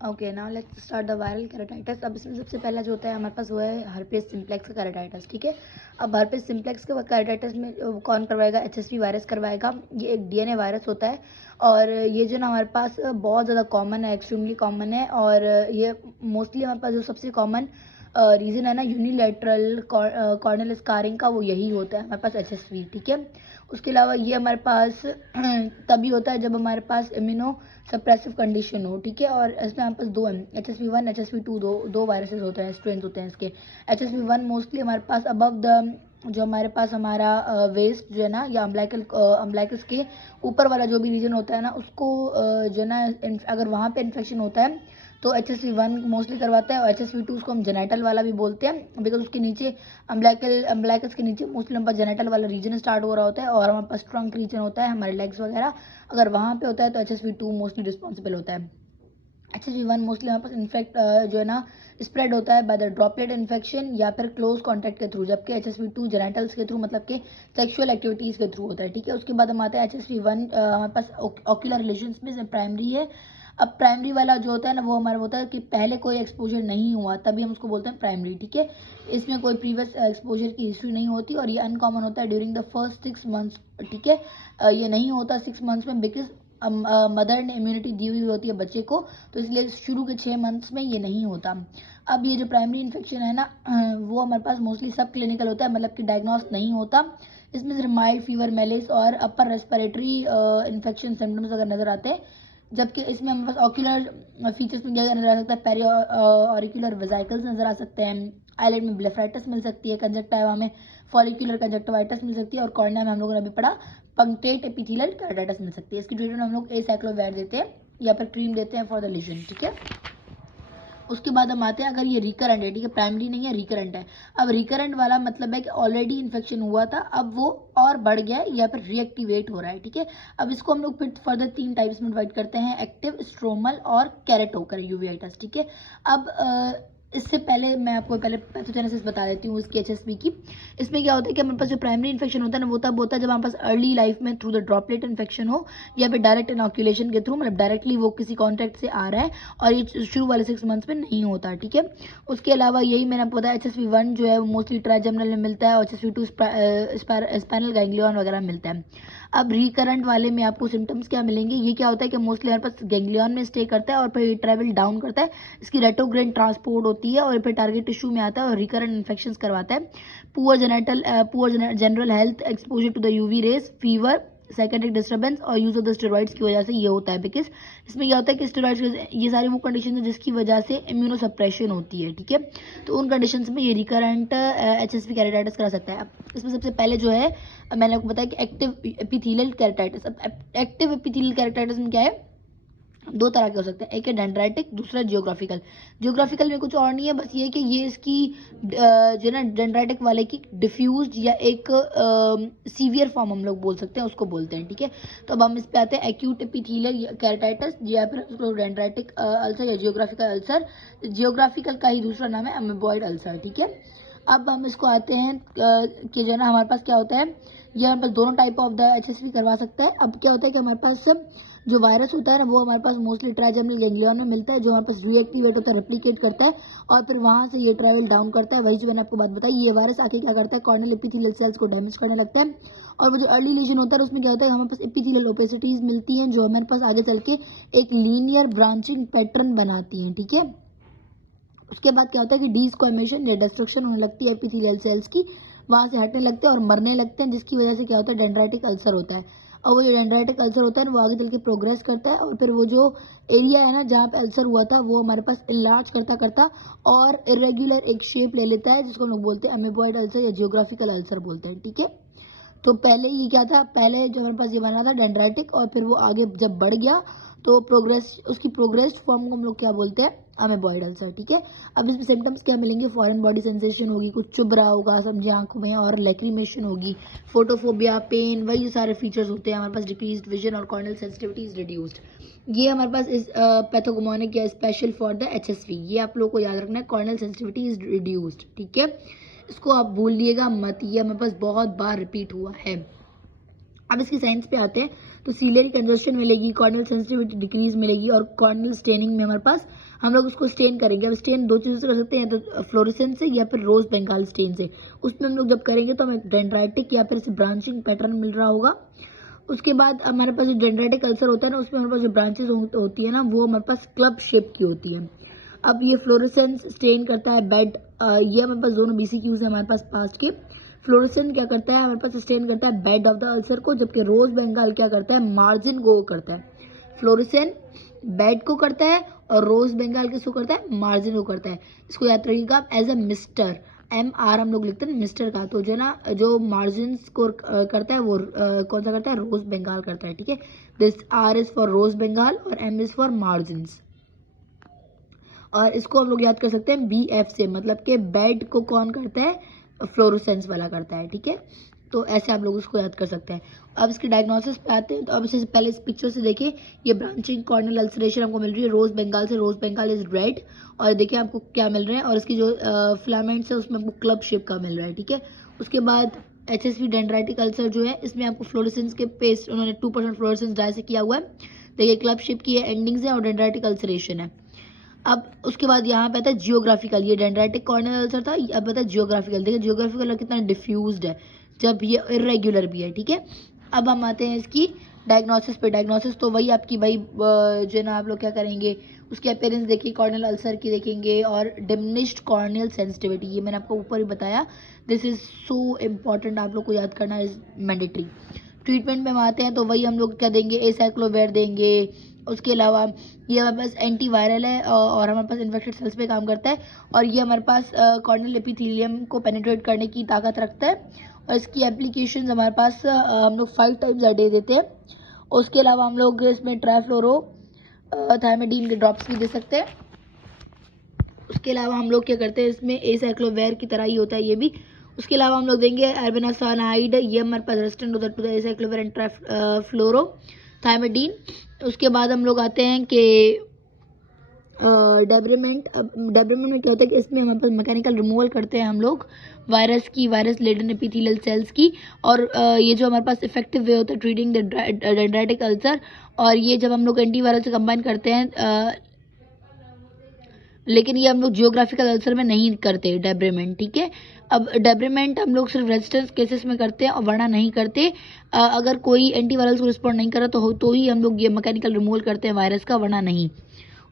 Okay, now let's start the viral keratitis. अब इसमें सबसे पहला जो होता है हमारे पास वो है हर्पेस सिम्प्लेक्स का केराटिटिस, ठीक है। अब हर्पेस सिम्प्लेक्स के केराटिटिस में कौन करवाएगा? एचएसवी वायरस करवाएगा। ये एक डीएनए वायरस होता है और ये जो ना हमारे पास बहुत ज़्यादा कॉमन है, एक्सट्रीमली कॉमन है। और ये मोस्टली हमारे पास जो सबसे कॉमन रीज़न है ना यूनिलैटरल कॉर्नियल स्कारिंग का, वो यही होता है हमारे पास एचएसवी, ठीक है। उसके अलावा ये हमारे पास तभी होता है जब हमारे पास इम्यूनो सप्रेसिव कंडीशन हो, ठीक है। और इसमें हमारे पास दो है, HSV1 HSV2, दो वायरसेस होते हैं, स्ट्रेन होते हैं इसके। HSV1 मोस्टली हमारे पास अबव द जो हमारे पास हमारा वेस्ट जो है ना, या अम्ब्लाइकस के ऊपर वाला जो भी रीजन होता है ना, उसको जो है ना अगर वहाँ पे इन्फेक्शन होता है तो HSV1 मोस्टली करवाता है। और HSV2 उसको हम जेनेटल वाला भी बोलते हैं, बिकॉज उसके नीचे अम्ब्लाइकस के नीचे मोस्टली हमारे पास जेनेटल वाला रीजन स्टार्ट हो रहा होता है और हमारे पास ट्रंक रीजन होता है, हमारे लेग्स वगैरह। अगर वहाँ पे होता है तो HSV2 मोस्टली रिस्पॉन्सिबल होता है। HSV1 मोस्टली हमारे पास इन्फेक्ट जो है ना स्प्रेड होता है बाय द ड्रॉपलेट इन्फेक्शन या फिर क्लोज कॉन्टैक्ट के थ्रू, जबकि HSV2 जेनेटल्स के थ्रू, मतलब कि सेक्सुअल एक्टिविटीज़ के थ्रू होता है, ठीक है। उसके बाद हम आते हैं HSV1 हमारे पास ऑक्यूलर रिलेशंस में प्राइमरी है। अब प्राइमरी वाला जो होता है ना, वो हमारा होता है कि पहले कोई एक्सपोजर नहीं हुआ, तभी हम उसको बोलते हैं प्राइमरी, ठीक है। इसमें कोई प्रीवियस एक्सपोजर की हिस्ट्री नहीं होती और ये अनकॉमन होता है ड्यूरिंग द फर्स्ट 6 मंथ्स, ठीक है। ये नहीं होता 6 मंथ्स में, बिकॉज मदर ने इम्यूनिटी दी हुई होती है बच्चे को, तो इसलिए शुरू के 6 मंथ्स में ये नहीं होता। अब ये जो प्राइमरी इन्फेक्शन है ना, वो हमारे पास मोस्टली सब क्लिनिकल होता है, मतलब कि डायग्नोस नहीं होता। इसमें सिर्फ माइल्ड फीवर, मेलिस और अपर रेस्पिरेटरी इन्फेक्शन सिम्टम्स अगर नजर आते हैं, जबकि इसमें हमारे पास ऑक्यूलर फीचर्स में क्या नजर आ सकता है? पेरी ऑरिकुलर वेसिकल्स नजर आ सकते हैं, आईलिड में ब्लेफराइटिस मिल सकती है, कंजक्टिवा में फॉलिकुलर कंजक्टिवाइटिस मिल सकती है, और कॉर्निया में हम लोगों ने अभी पढ़ा पंक्टेट एपिथेलियल केराटिटिस मिल सकती है। इसकी ट्रीटमेंट हम लोग एसाइक्लोविर देते हैं या फिर क्रीम देते हैं फॉर द लीजन, ठीक है। उसके बाद हम आते हैं, अगर ये रिकरेंट है, ठीक है, प्राइमरी नहीं है, रिकरेंट है। अब रिकरेंट वाला मतलब है कि ऑलरेडी इन्फेक्शन हुआ था, अब वो और बढ़ गया है या फिर रिएक्टिवेट हो रहा है, ठीक है। अब इसको हम लोग फिर फर्दर 3 टाइप्स में डिवाइड करते हैं, एक्टिव, स्ट्रोमल और कैरेटोकर यूवेइटिस, ठीक है। अब इससे पहले मैं आपको पहले पैथोजेनेसिस बता देती हूँ इसकी HSV की। इसमें क्या होता है कि हमारे पास जो प्राइमरी इन्फेक्शन होता है ना, वो तब होता है जब हमारे पास अर्ली लाइफ में थ्रू द ड्रॉपलेट इन्फेक्शन हो या फिर डायरेक्ट इनॉक्यूलेशन के थ्रू, मतलब डायरेक्टली वो किसी कॉन्टैक्ट से आ रहा है और ये शुरू वाले 6 मंथ्स में नहीं होता, ठीक है। उसके अलावा यही मैंने आपको बताया, HSV1 जो है वो मोस्टली ट्राइजेमिनल में मिलता है और HSV2 स्पाइनल गैंग्लियन वगैरह मिलता है। अब रिकरेंट वाले में आपको सिम्टम्स क्या मिलेंगे? ये क्या होता है कि मोस्टली हमारे पास गैंग्लियन में स्टे करता है और फिर ट्रेवल डाउन करता है, इसकी रेट्रोग्रेड ट्रांसपोर्ट होती है और फिर टारगेट टिश्यू में आता है और रिकरेंट इन्फेक्शंस करवाता है। Poor general health, exposure to the UV rays, fever, psychiatric disturbance और यूज ऑफ द स्टेरॉइड्स की वजह से ये होता है। बिकॉज इसमें क्या होता है कि स्टेरॉइड्स, ये सारी वो कंडीशन है जिसकी वजह से इम्यूनो सप्रेशन होती है, ठीक है। तो उन कंडीशंस में ये रिकरेंट HSV केराटिटिस करा सकता है। अब इसमें सबसे पहले जो है, मैंने आपको बताया कि एक्टिव एपिथेलियल केराटिटिस। अब एक्टिव एपिथेलियल केराटिटिस में क्या है? 2 तरह के हो सकते हैं, एक है डेंड्राइटिक, दूसरा जियोग्राफिकल। जियोग्राफिकल में कुछ और नहीं है, बस ये कि ये इसकी जो है ना डेंड्राइटिक वाले की डिफ्यूज या एक सीवियर फॉर्म हम लोग बोल सकते हैं, उसको बोलते हैं, ठीक है। तो अब हम इस पे आते हैं, एक्यूट एपिथेलियल केराटिटिस या फिर उसको डेंड्राइटिक अल्सर या जियोग्राफिकल अल्सर। जियोग्राफिकल का ही दूसरा नाम है अमेबॉइड अल्सर, ठीक है। अब हम इसको आते हैं कि जो है ना हमारे पास क्या होता है, ये हमारे पास दोनों टाइप ऑफ द HSV करवा सकता है। अब क्या होता है कि हमारे पास जो वायरस होता है ना, वो हमारे पास मोस्टली ट्राइजेमिनल गैंग्लियन में मिलता है, जो हमारे पास रिएक्टिवेट होता है, रेप्लिकेट करता है और फिर वहाँ से ये ट्रैवल डाउन करता है। वही जो मैंने आपको बात बताई, ये वायरस आके क्या करता है, कॉर्नियल एपिथेलियल सेल्स को डैमेज करने लगता है। और वो जो अर्ली लीजन होता है उसमें क्या होता है, हमारे पास एपिथेलियल ओपेसिटीज मिलती हैं जो हमारे पास आगे चल के एक लीनियर ब्रांचिंग पैटर्न बनाती हैं, ठीक है। उसके बाद क्या होता है कि डीस्क्वामेशन या डिस्ट्रक्शन होने लगती है एपिथेलियल सेल्स की, वहाँ से हटने लगते हैं और मरने लगते हैं, जिसकी वजह से क्या होता है, डेंड्राइटिक अल्सर होता है। और वो जो डेंड्राइटिक अल्सर होता है ना, वो आगे चल के प्रोग्रेस करता है और फिर वो जो एरिया है ना जहाँ पे अल्सर हुआ था, वो हमारे पास इनलार्ज करता करता और इरेग्युलर एक शेप ले लेता है, जिसको हम लोग बोलते हैं अमेबॉइड अल्सर या जियोग्राफिकल अल्सर बोलते हैं, ठीक है। तो पहले ये क्या था, पहले जो हमारे पास ये बना था डेंड्राइटिक, और फिर वो आगे जब बढ़ गया तो उसकी प्रोग्रेस्ड फॉर्म को हम लोग क्या बोलते हैं, अमेबॉइड अल्सर, ठीक है। अब इसमें सिम्टम्स क्या मिलेंगे? फॉरेन बॉडी सेंसेशन होगी, कुछ चुभ रहा होगा समझे आंखों में, और लैक्रिमेशन होगी, फोटोफोबिया, पेन, वही सारे फीचर्स होते हैं हमारे पास। डिक्रीज्ड विजन और कॉर्नियल सेंसिटिविटी इज रिड्यूस्ड। ये हमारे पास इस पैथोगोमोनिक या स्पेशल फॉर द HSV, ये आप लोगों को याद रखना है, कॉर्नियल सेंसिटिविटी इज रिड्यूस्ड, ठीक है। इसको आप भूलिएगा मत, ये हमारे पास बहुत बार रिपीट हुआ है। अब इसकी साइंस पे आते हैं तो सीलियरी कंजस्शन मिलेगी, कॉर्नियल सेंसिटिविटी डिक्रीज मिलेगी और कॉर्नियल स्टेनिंग में हमारे पास हम लोग उसको स्टेन करेंगे। अब स्टेन दो चीज़ों से कर सकते हैं, या तो फ्लोरेसेंस से या फिर रोज बंगाल स्टेन से। उसमें हम लोग जब करेंगे तो हमें डेंड्राइटिक या फिर ऐसे ब्रांचिंग पैटर्न मिल रहा होगा। उसके बाद हमारे पास जो डेंड्राइटिक अल्सर होता है ना, उसमें हमारे पास जो ब्रांचेस होती है ना, वो हमारे पास क्लब शेप की होती है। अब ये फ्लोरेसेंस स्टेन करता है बेड, ये हमारे पास दोनों BCQs है हमारे पास पास्ट के। फ्लोरेसेंस क्या करता है, हमारे पास स्टेन करता है बेड ऑफ द अल्सर को, जबकि रोज बंगाल क्या करता है, मार्जिन को करता है। फ्लोरेसेंस बेड को करता है और रोज बंगाल किसको करता है, मार्जिन को करता है। इसको याद रखिएगा एज अ मिस्टर, MR हम लोग लिखते हैं मिस्टर का, तो जो ना जो मार्जिन को करता है वो कौन सा करता है, रोज बंगाल करता है। ठीक है, दिस R इज फॉर रोज बंगाल और M इज फॉर मार्जिन्स। और इसको हम लोग याद कर सकते हैं BF से, मतलब कि बेड को कौन करता है, फ्लोरोसेंस वाला करता है। ठीक है, तो ऐसे आप लोग उसको याद कर सकते हैं। अब इसके डायग्नोसिस पे आते हैं। तो अब इससे पहले इस पिक्चर से देखिए, ये ब्रांचिंग कॉर्नियल अल्सरेशन हमको मिल रही है रोज बंगाल से, रोज बंगाल इज रेड, और देखिए आपको क्या मिल रहा है, और इसकी जो फिलामेंट्स है उसमें आपको क्लब शेप का मिल रहा है। ठीक है, उसके बाद HSV डेंड्राइटिक अल्सर जो है, इसमें आपको फ्लोरेसेंस के पेस्ट उन्होंने 2% फ्लोरेसेंस डाई से किया हुआ है। देखिए क्लब शेप की एंडिंग्स है और डेंड्राइटिक अल्सरेशन है। अब उसके बाद यहाँ पे आता है जियोग्राफिकल, ये डेंड्राइटिक कॉर्नियल अल्सर था, अब आता है जियोग्राफिकल। देखिए जियोग्राफिकल कितना डिफ्यूज्ड है, जब ये इरेगुलर भी है। ठीक है, अब हम आते हैं इसकी डायग्नोसिस पे। डायग्नोसिस तो वही आपकी भाई जो है ना, आप लोग क्या करेंगे, उसकी अपीयरेंस देखिए, कॉर्नियल अल्सर की देखेंगे और डिमिनिश्ड कॉर्नियल सेंसिटिविटी, ये मैंने आपको ऊपर ही बताया। दिस इज सो इम्पॉर्टेंट, आप लोग को याद करना इज मैंडेटरी। ट्रीटमेंट में हम आते हैं तो वही हम लोग क्या देंगे, एसाइक्लोवेर देंगे। उसके अलावा ये हमारे पास एंटीवायरल है और हमारे पास इन्फेक्टेड सेल्स पे काम करता है, और ये हमारे पास कॉर्नियल एपिथेलियम को पेनिट्रेट करने की ताकत रखता है। और इसकी एप्लीकेशंस हमारे पास हम लोग 5 टाइम्स अ डे देते हैं। उसके अलावा हम लोग इसमें ट्राइफ्लोरो थायमिडीन के ड्रॉप्स भी दे सकते हैं। उसके अलावा हम लोग क्या करते हैं, इसमें एसाइक्लोवेर की तरह ही होता है ये भी। उसके अलावा हम लोग देंगे अर्बेनासानाइड, ये हमारे पास रेजिस्टेंट होता है टू द एसाइक्लोवेर एंड ट्राइफ्लोरो थायमिडीन। उसके बाद हम लोग आते हैं कि डेब्रेमेंट। डेब्रेमेंट में क्या होता है कि इसमें हमारे पास मैकेनिकल रिमूवल करते हैं हम लोग वायरस लेडन एपिथेलियल सेल्स की, और ये जो हमारे पास इफेक्टिव वे होता है ट्रीटिंग द डेंड्राइटिक अल्सर, और ये जब हम लोग एंटीवायरल से कंबाइन करते हैं, लेकिन ये हम लोग जियोग्राफिकल अल्सर में नहीं करते डेब्रेमेंट। ठीक है, अब डेब्रेमेंट हम लोग सिर्फ रेजिस्टेंस केसेस में करते हैं और वरना नहीं करते। अगर कोई एंटीवायरल्स को रिस्पॉन्ड नहीं कर रहा तो ही हम लोग ये मैकेनिकल रिमूवल करते हैं वायरस का, वरना नहीं,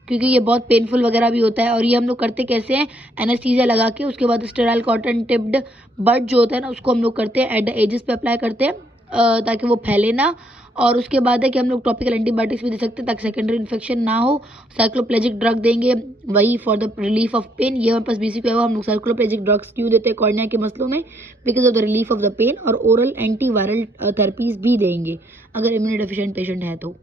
क्योंकि ये बहुत पेनफुल वगैरह भी होता है। और ये हम लोग करते कैसे हैं, एनेस्थीसिया लगा के, उसके बाद स्टेराइल कॉटन टिप्ड बड जो होता है ना, उसको हम लोग करते हैं एट द एजेस पे अप्लाई करते हैं ताकि वो फैले ना। और उसके बाद है कि हम लोग टॉपिकल एंटीबायोटिक्स भी दे सकते हैं ताकि सेकेंडरी इन्फेक्शन ना हो। साइक्लोप्लेजिक ड्रग देंगे वही for the relief of pain, ये हमारे पास BCQ है। हम लोग साइक्लोप्लेजिक ड्रग्स क्यों देते हैं कॉर्निया के मसलों में, because of the relief of the pain. और ओरल एंटीवायरल थेरेपीज भी देंगे अगर इम्यूनो डेफिशिएंट पेशेंट है तो।